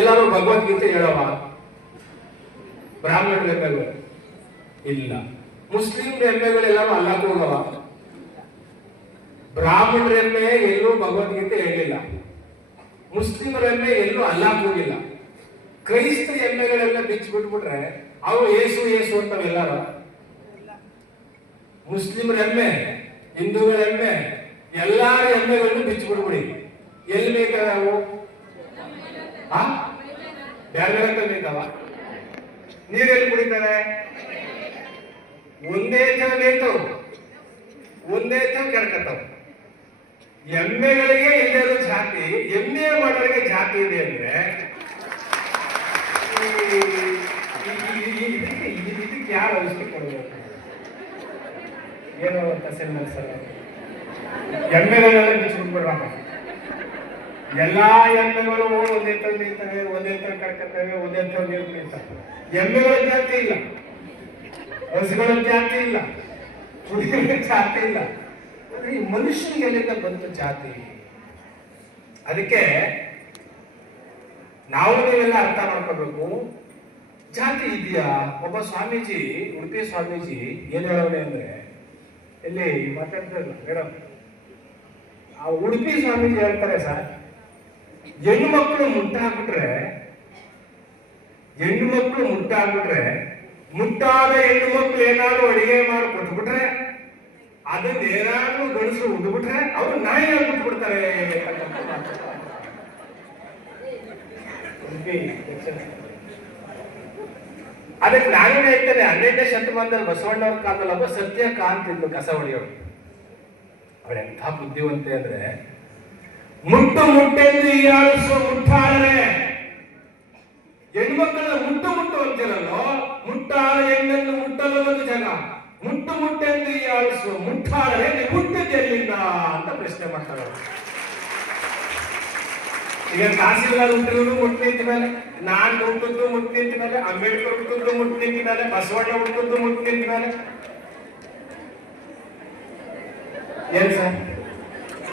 ಎಲ್ಲರೂ ಭಗವದ್ಗೀತೆ ಹೇಳವ? ಬ್ರಾಹ್ಮಣರ ಎಮ್ಮೆಗಳು ಇಲ್ಲ. ಮುಸ್ಲಿಂ ಎಮ್ಮೆಗಳು ಎಲ್ಲರೂ ಅಲ್ಲಕ್ಕೆ ಹೋಗವ? ಬ್ರಾಹ್ಮಣರ ಎಮ್ಮೆ ಎಲ್ಲೂ ಭಗವದ್ಗೀತೆ ಹೇಳಿಲ್ಲ. ಮುಸ್ಲಿಮರ ಎಮ್ಮೆ ಎಲ್ಲೂ ಅಲ್ಲಕ್ಕೆ ಹೋಗಿಲ್ಲ. ಕ್ರೈಸ್ತ ಎಮ್ಮೆಗಳೆಲ್ಲ ಬಿಚ್ಚಿಬಿಟ್ಬಿಟ್ರೆ ಅವು ಏಸು ಏಸು ಅಂತವೆಲ್ಲಾರ? ಮುಸ್ಲಿಮರ ಎಮ್ಮೆ, ಹಿಂದೂಗಳ ಎಮ್ಮೆ, ಎಲ್ಲಾರ ಎಮ್ಮೆಗಳನ್ನು ಬಿಚ್ಚಿಬಿಡ್ಬಿಡಿ. ಎಲ್ಲಿ ಬೇಕಾದ ಅವು? ಬೇರೆ ಬೇಕವ? ನೀರೆಲ್ಲಿ ಕುಡಿತಾರೆ? ಒಂದೇ ಥರ ಬೇಕು, ಒಂದೇ ಥರ ಕೆರ್ಕತ್ತವ. ಎಮ್ಮೆಗಳಿಗೆ ಇಲ್ಲದ ಜಾತಿ, ಎಮ್ಮೆ ಮಾಡೋರಿಗೆ ಜಾತಿ ಇದೆ ಅಂದ್ರೆ ಇದಕ್ಕೆ ಯಾರು ಔಷಧಿ ಕೊಡಬೇಕು? ಏನೋ ತಹಸೀಲ್ದಾರ್ ಸರ್ ಎಮ್ಮೆಗಳೆಲ್ಲ ಬಿಚ್ಚಿಬಿಟ್ಬಿಡ್ಬೇಕು. ಎಲ್ಲಾ ಎಮ್ಮೆಗಳು ಒಂದೇ ತರ ನಿಲ್ತವೆ, ಒಂದೇ ತರ ಕರ್ಕತ್ತವೆ, ಒಂದೇ ತರ ನೀರು ಕುಡಿತವೆ. ಎಮ್ಮೆಗಳ ಜಾತಿ ಇಲ್ಲ, ಹಸುಗಳ ಜಾತಿ ಇಲ್ಲ, ಕುಡಿಗಳ ಜಾತಿ ಇಲ್ಲ. ಈ ಮನುಷ್ಯನಿಗೆ ಎಲ್ಲಿಂದ ಬಂತು ಜಾತಿ? ಅದಕ್ಕೆ ನಾವು ನೀವೆಲ್ಲ ಅರ್ಥ ಮಾಡ್ಕೋಬೇಕು, ಜಾತಿ ಇದೆಯಾ? ಒಬ್ಬ ಸ್ವಾಮೀಜಿ, ಉಡುಪಿ ಸ್ವಾಮೀಜಿ ಏನ್ ಹೇಳೋನೆ ಅಂದ್ರೆ, ಎಲ್ಲಿ ಮಾತಾಡ್ತಿರಲ್ಲ ಮೇಡಮ್, ಆ ಉಡುಪಿ ಸ್ವಾಮೀಜಿ ಹೇಳ್ತಾರೆ, ಸರ್ ಹೆಣ್ಣು ಮಕ್ಕಳು ಮುಟ್ಟಾಕ್ಬಿಟ್ರೆ ಮುಟ್ಟಾದ ಹೆಣ್ಣು ಮಕ್ಕಳು ಏನಾದ್ರು ಅಡಿಗೆ ಮಾಡಿ ಕೊಟ್ಬಿಟ್ರೆ, ಅದನ್ನ ಏನಾದ್ರು ಗಣಸರು ಉಂಡ್ಬಿಟ್ರೆ ಅವರು ನಾಯಿ ಬಿಟ್ಬಿಡ್ತಾರೆ. ಅದಕ್ಕೆ ನಾನೇನು ಹೇಳ್ತೇನೆ, 12ನೇ ಶತಮಾನದಲ್ಲಿ ಬಸವಣ್ಣವ್ರ ಕಾಲದಲ್ಲಿ ಒಬ್ಬ ಸತ್ಯಕಾಂತ್ ಇದ್ಲು ಕಸ ಹೊಡೆಯೋಳು. ಅವಳು ಎಂಥ ಬುದ್ಧಿವಂತೆ ಅಂದ್ರೆ, ಮುಟ್ಟೆಂದು ಹೀಯಾಳಿಸುವ ಮುಟ್ಟಾಳರೆ, ಹೆಣ್ಮಕ್ಕಳ ಮುಟ್ಟು ಅಂತಿರಲ್ಲೋ, ಮುಟ್ಟಾಳ ಹೆಣ್ಣನ್ನು ಮುಟ್ಟಲು ಒಂದು ಜನ, ಮುಟ್ಟೆಂದು ಹೀಯಾಳಿಸುವ ಮುಟ್ಟಾಳರೆ ನೀವು ಹುಟ್ಟಿದ್ದೆಲ್ಲಿಂದ ಅಂತ ಪ್ರಶ್ನೆ ಮಾಡ್ತಾರೆ. ಈಗ ತಹಸೀಲ್ದಾರ್ ಹುಟ್ಟಿದ್ರು ಮುಟ್ಟು ನಿಂತ ಮೇಲೆ, ನಾನ್ ಹುಟ್ಟಿದ್ದು ಮುಟ್ಟು ನಿಂತ ಮೇಲೆ, ಅಂಬೇಡ್ಕರ್ ಹುಟ್ಟಿದ್ದು ಮುಟ್ಟು ನಿಂತ ಮೇಲೆ, ಬಸವಣ್ಣ ಹುಟ್ಟಿದ್ದು ಮುಟ್ಟು ನಿಂತ ಮೇಲೆ, ಏನ್ ಸರ್